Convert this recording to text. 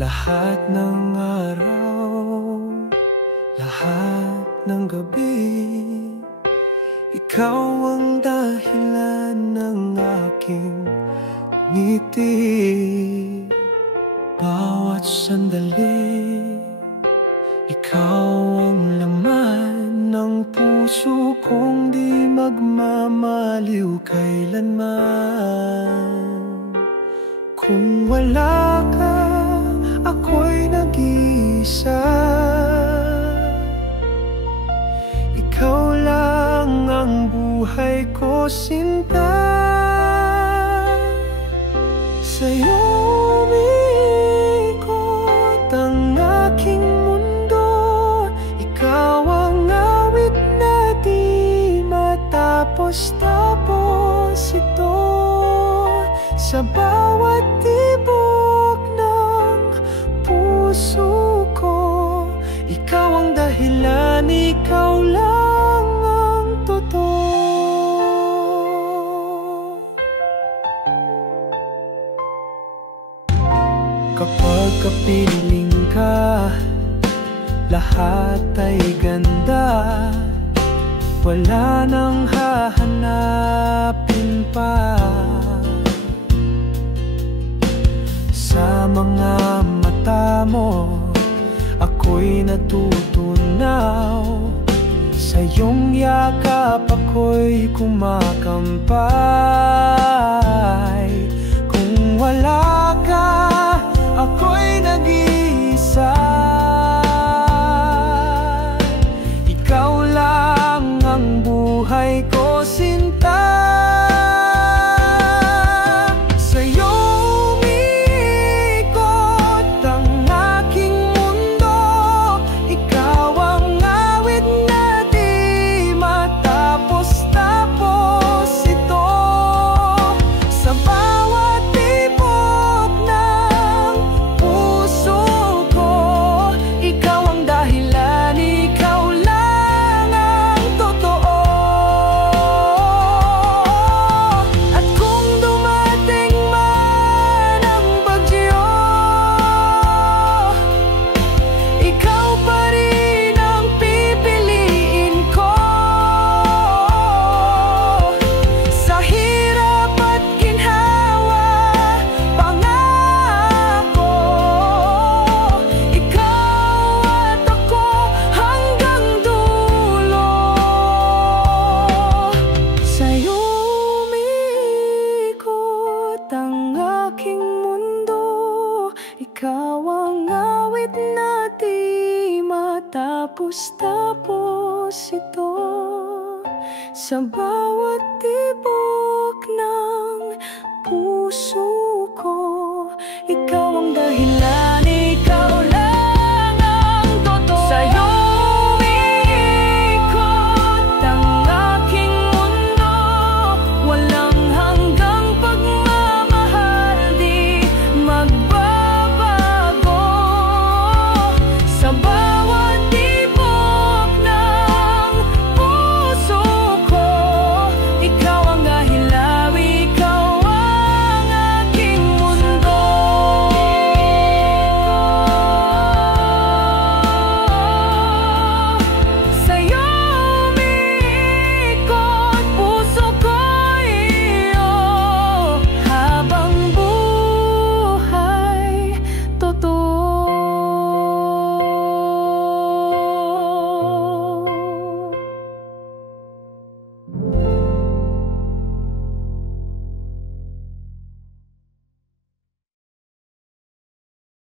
Lahat ng araw, lahat ng gabi, ikaw ang dahilan ng aking ngiti. Bawat sandali, ikaw ang laman ng puso kong di magmamaliw kailanman. Kung wala ka, ako'y nag-iisa. Ikaw lang ang buhay ko, sinta. Sa'yo umiikot ang aking mundo. Ikaw ang awit na di matapos-tapos ito. Sa bawat tibok ng puso ko, ikaw ang dahilan, ikaw lang ang totoo. Kapag kapiling ka, lahat ay ganda. Wala nang hahanapin pa. Sa mga mata mo, ako'y natutunaw. Sa iyong yakap ako'y kumakampay. Kung wala ka, ako'y nag-iisa. Ikaw lang ang buhay ko, sinta. Sa'yo umiikot ang aking mundo. Ikaw ang awit na di matapos-tapos ito. Sa bawat tibok ng puso ko, ikaw ang dahilan, ikaw lang ang totoo. At kung dumating man ang bagyo, ikaw pa rin ang pipiliin ko. Sa hirap at ginhawa, pangako, ikaw at ako hanggang dulo. Sa'yo umiikot ang aking mundo. Ikaw ang awit na di matapos-tapos ito. Sa bawat tibok ng puso ko, ikaw ang dahilan.